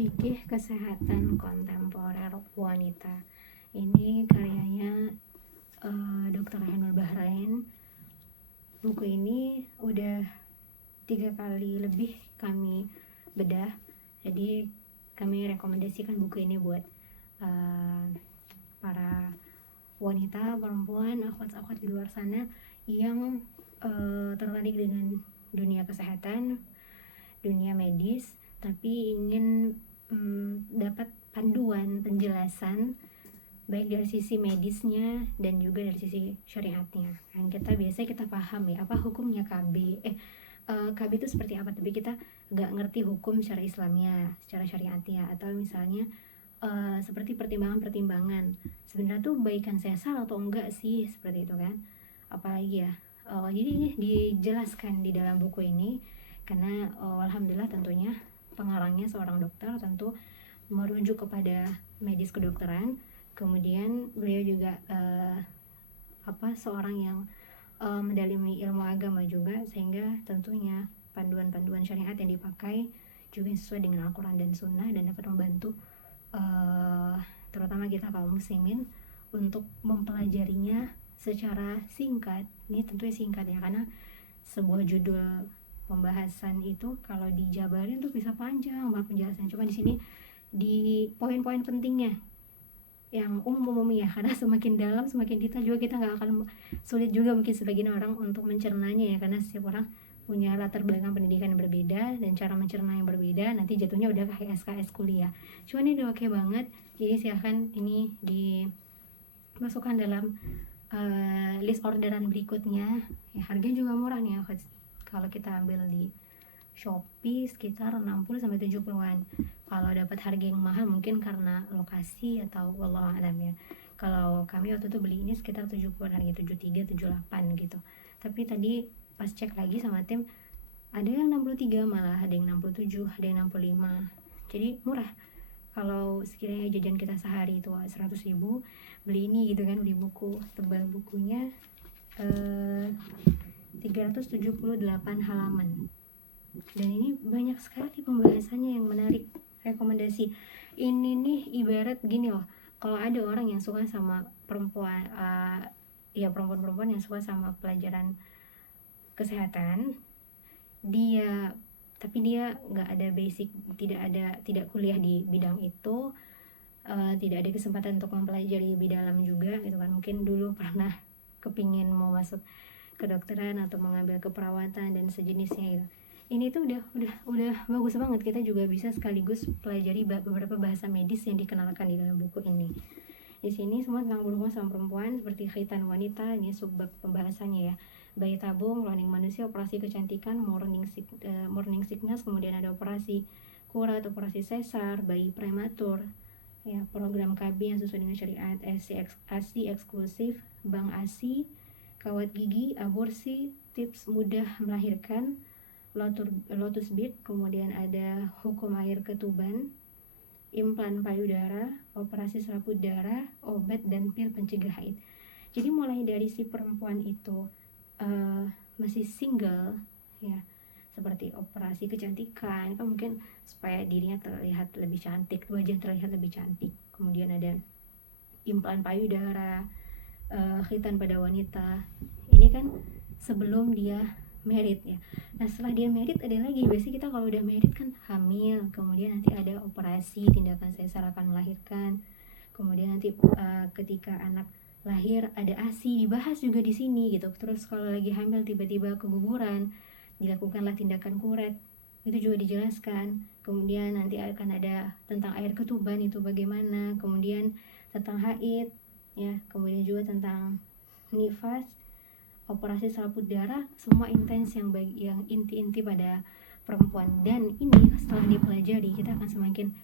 Fikih Kesehatan Kontemporer Wanita. Ini karyanya Dr. Ainul Bahrain. Buku ini udah 3 kali lebih kami bedah, jadi kami rekomendasikan buku ini buat para wanita, perempuan, akhwat-akhwat di luar sana yang tertarik dengan dunia kesehatan, dunia medis, tapi ingin dapat panduan penjelasan baik dari sisi medisnya dan juga dari sisi syariatnya. Yang kita paham ya, apa hukumnya KB. KB itu seperti apa, tapi kita nggak ngerti hukum secara Islamnya, secara syariatnya, atau misalnya seperti pertimbangan-pertimbangan sebenarnya tuh baikan sesar atau enggak sih, seperti itu kan. Apalagi ya, jadi ini dijelaskan di dalam buku ini karena alhamdulillah tentunya pengarangnya seorang dokter, tentu merujuk kepada medis kedokteran. Kemudian beliau juga seorang yang mendalami ilmu agama juga, sehingga tentunya panduan-panduan syariat yang dipakai juga sesuai dengan Al-Quran dan Sunnah dan dapat membantu terutama kita kaum muslimin untuk mempelajarinya secara singkat. Ini tentunya singkat ya, karena sebuah judul pembahasan itu kalau dijabarin tuh bisa panjang banget penjelasan. Cuma di sini di poin-poin pentingnya yang umum ya, karena semakin dalam semakin detail juga kita nggak akan, sulit juga mungkin sebagian orang untuk mencernanya ya, karena setiap orang punya latar belakang pendidikan yang berbeda dan cara mencerna yang berbeda, nanti jatuhnya udah kayak SKS kuliah. Cuman ini udah oke banget, jadi silahkan ini dimasukkan dalam list orderan berikutnya ya. Harganya juga murah nih ya, kalau kita ambil di Shopee sekitar 60-70-an. Kalau dapat harga yang mahal mungkin karena lokasi atau wallahu alam ya. Kalau kami waktu itu beli ini sekitar 70-an, harga 73, 78 gitu. Tapi tadi pas cek lagi sama tim, ada yang 63 malah, ada yang 67, ada yang 65. Jadi murah. Kalau sekiranya jajan kita sehari itu 100.000, beli ini gitu kan, beli buku, tebal bukunya 378 halaman. Dan ini banyak sekali pembahasannya yang menarik. Rekomendasi ini nih ibarat gini loh, kalau ada orang yang suka sama perempuan, perempuan-perempuan yang suka sama pelajaran kesehatan, tapi dia nggak ada basic, tidak kuliah di bidang itu, tidak ada kesempatan untuk mempelajari lebih dalam juga gitu kan. Mungkin dulu pernah kepingin mau masuk kedokteran atau mengambil keperawatan dan sejenisnya gitu. Ini tuh udah bagus banget. Kita juga bisa sekaligus pelajari beberapa bahasa medis yang dikenalkan di dalam buku ini. Di sini semua tentang berhubungan sama perempuan, seperti khitan wanita, ini subbab pembahasannya ya. Bayi tabung, cloning manusia, operasi kecantikan, morning sickness, kemudian ada operasi kurat, operasi sesar, bayi prematur, ya, program KB yang sesuai dengan syariat, ASI eksklusif, bank ASI, kawat gigi, aborsi, tips mudah melahirkan, lotus bead, kemudian ada hukum air ketuban, implan payudara, operasi selaput darah, obat dan pil pencegah haid. Jadi mulai dari si perempuan itu masih single ya, seperti operasi kecantikan kan, mungkin supaya dirinya terlihat lebih cantik, wajah terlihat lebih cantik. Kemudian ada implan payudara, khitan pada wanita. Ini kan sebelum dia merit ya. Nah setelah dia merit ada lagi, biasanya kita kalau udah merit kan hamil, kemudian nanti ada operasi, tindakan sesar akan melahirkan, kemudian nanti ketika anak lahir ada ASI, dibahas juga di sini gitu. Terus kalau lagi hamil tiba-tiba keguguran, dilakukanlah tindakan kuret, itu juga dijelaskan. Kemudian nanti akan ada tentang air ketuban itu bagaimana, kemudian tentang haid ya, kemudian juga tentang nifas, operasi selaput darah, semua intens yang inti-inti pada perempuan. Dan ini setelah dipelajari kita akan semakin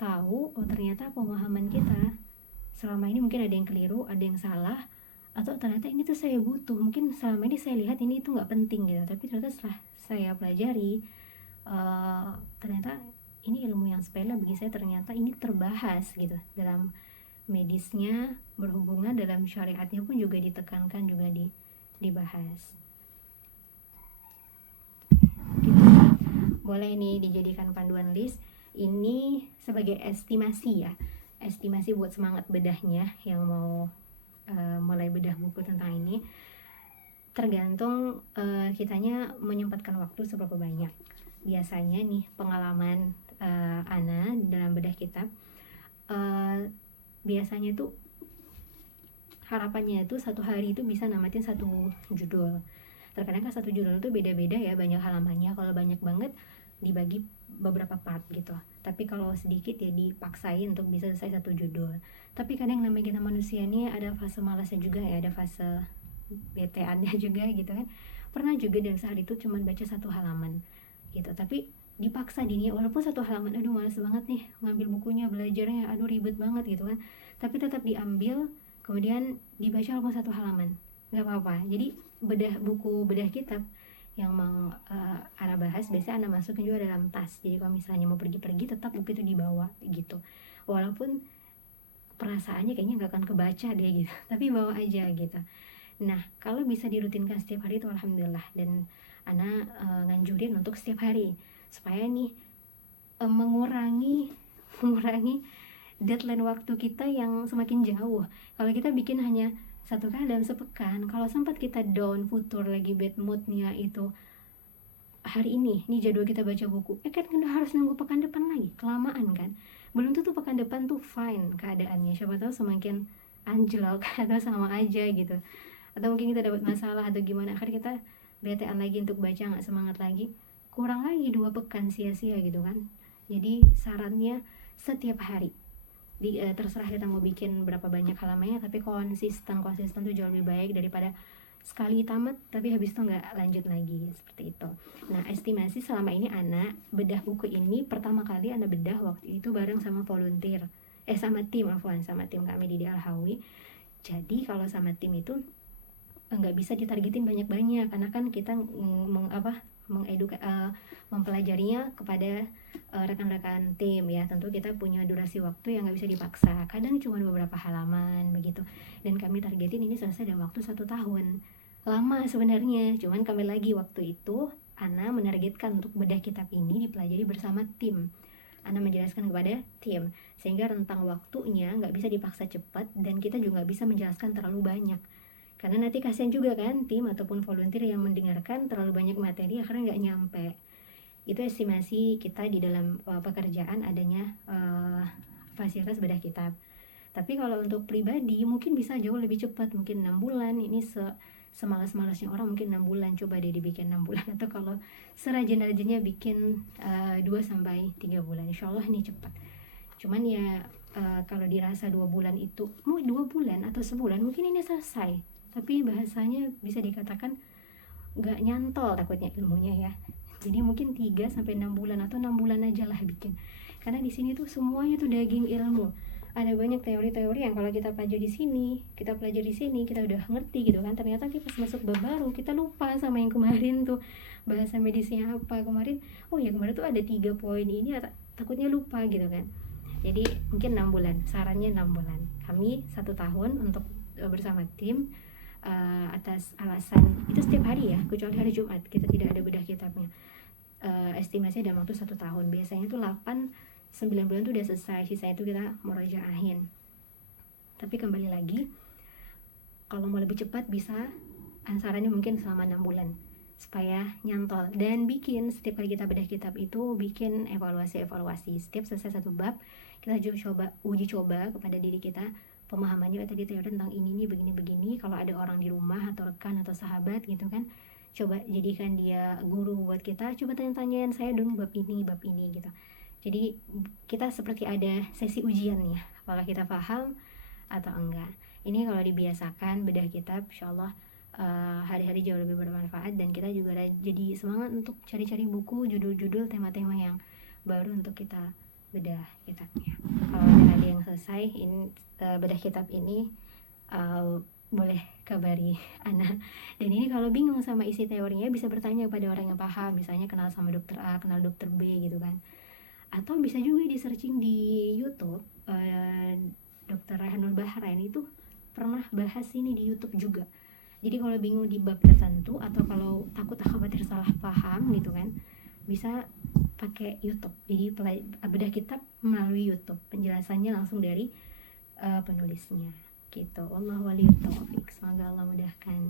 tahu, oh ternyata pemahaman kita selama ini mungkin ada yang keliru, ada yang salah, atau ternyata ini tuh saya butuh, mungkin selama ini saya lihat ini itu nggak penting gitu, tapi ternyata setelah saya pelajari ternyata ini ilmu yang sepele bagi saya, ternyata ini terbahas gitu dalam medisnya, berhubungan dalam syariatnya pun juga ditekankan, juga dibahas gitu. Boleh nih dijadikan panduan list. ini sebagai estimasi buat semangat bedahnya yang mau mulai bedah buku tentang ini. Tergantung kitanya menyempatkan waktu seberapa banyak. Biasanya nih pengalaman Ana dalam bedah kitab, biasanya tuh harapannya itu satu hari itu bisa namatin satu judul. Terkadang kan satu judul itu beda-beda ya, banyak halamannya. Kalau banyak banget dibagi beberapa part gitu, tapi kalau sedikit ya dipaksain untuk bisa selesai satu judul. Tapi kadang namanya kita manusia nih ada fase malasnya juga ya, ada fase beteannya juga gitu kan. Pernah juga dalam sehari itu cuma baca satu halaman gitu, tapi dipaksa dini, walaupun satu halaman aduh malas banget nih ngambil bukunya, belajarnya aduh ribet banget gitu kan, tapi tetap diambil, kemudian dibaca walaupun satu halaman, nggak apa-apa. Jadi bedah kitab yang mau Ana bahas biasanya Ana masukin juga dalam tas. Jadi kalau misalnya mau pergi-pergi tetap buku itu dibawa gitu, walaupun perasaannya kayaknya nggak akan kebaca deh gitu, tapi bawa aja gitu. Nah kalau bisa dirutinkan setiap hari itu alhamdulillah, dan Ana nganjurin untuk setiap hari supaya nih mengurangi deadline waktu kita yang semakin jauh. Kalau kita bikin hanya satu kali dalam sepekan, kalau sempat kita down, futur lagi bad moodnya itu hari ini, nih jadwal kita baca buku, kan harus nunggu pekan depan lagi, kelamaan kan. Belum tentu pekan depan tuh fine keadaannya, siapa tahu semakin anjlok atau sama aja gitu, atau mungkin kita dapat masalah atau gimana, akhirnya kita betean lagi untuk baca, nggak semangat lagi, kurang lagi 2 pekan sia-sia gitu kan. Jadi sarannya setiap hari. Terserah kita mau bikin berapa banyak halamannya, tapi konsisten tuh jauh lebih baik daripada sekali tamat tapi habis itu nggak lanjut lagi, seperti itu. Nah estimasi selama ini Ana bedah buku ini pertama kali Ana bedah waktu itu bareng sama volunteer, sama tim kami di Al-Hawi. Jadi kalau sama tim itu nggak bisa ditargetin banyak-banyak, karena kan kita mempelajarinya kepada rekan-rekan tim ya. Tentu kita punya durasi waktu yang nggak bisa dipaksa, kadang cuma beberapa halaman begitu, dan kami targetin ini selesai dalam waktu 1 tahun. Lama sebenarnya, cuman kami lagi waktu itu Ana menargetkan untuk bedah kitab ini dipelajari bersama tim. Ana menjelaskan kepada tim sehingga rentang waktunya nggak bisa dipaksa cepat, dan kita juga nggak bisa menjelaskan terlalu banyak, karena nanti kasihan juga kan tim ataupun volunteer yang mendengarkan terlalu banyak materi akhirnya nggak nyampe. Itu estimasi kita di dalam pekerjaan adanya fasilitas bedah kitab. Tapi kalau untuk pribadi mungkin bisa jauh lebih cepat, mungkin 6 bulan. Ini semalas-malasnya orang mungkin 6 bulan, coba deh dibikin 6 bulan, atau kalau serajin-rajinnya bikin 2-3 bulan, insya Allah ini cepat. Cuman ya kalau dirasa 2 bulan itu, mau 2 bulan atau sebulan mungkin ini selesai, tapi bahasanya bisa dikatakan gak nyantol takutnya ilmunya ya. Jadi mungkin 3-6 bulan atau 6 bulan aja lah bikin, karena di sini tuh semuanya tuh daging ilmu. Ada banyak teori-teori yang kalau kita pelajari di sini, kita udah ngerti gitu kan, ternyata kita pas masuk bab baru kita lupa sama yang kemarin tuh bahasa medisnya apa kemarin. Oh ya kemarin tuh ada 3 poin ini, takutnya lupa gitu kan. Jadi mungkin 6 bulan, sarannya 6 bulan. Kami 1 tahun untuk bersama tim, atas alasan itu setiap hari ya, kecuali hari Jumat kita tidak ada bedah kitabnya. Estimasinya dalam waktu 1 tahun, biasanya tuh 8-9 bulan tuh udah selesai, sisanya itu kita murajaahin. Tapi kembali lagi, kalau mau lebih cepat bisa, sarannya mungkin selama 6 bulan supaya nyantol. Dan bikin setiap kali kita bedah kitab itu bikin evaluasi. Setiap selesai 1 bab kita uji coba kepada diri kita pemahamannya tadi teori tentang ini nih begini. Kalau ada orang di rumah atau rekan atau sahabat gitu kan, coba jadikan dia guru buat kita, coba tanya-tanyain saya dong bab ini gitu. Jadi kita seperti ada sesi ujian ya, apakah kita paham atau enggak. Ini kalau dibiasakan bedah kitab, insyaallah hari-hari jauh lebih bermanfaat, dan kita juga jadi semangat untuk cari-cari buku, judul-judul, tema-tema yang baru untuk kita bedah kitabnya. Kalau ada yang selesai bedah kitab ini, boleh kabari Ana. Dan ini kalau bingung sama isi teorinya bisa bertanya kepada orang yang paham, misalnya kenal sama dokter A, kenal dokter B gitu kan. Atau bisa juga di searching di YouTube, Dr. Raihanul Bahrain itu pernah bahas ini di YouTube juga. Jadi kalau bingung di bab tertentu atau kalau takut khawatir salah paham gitu kan, bisa pakai YouTube. Jadi bedah kitab melalui YouTube, penjelasannya langsung dari penulisnya gitu. Wallahu waliyut taufiq. Semoga Allah mudahkan.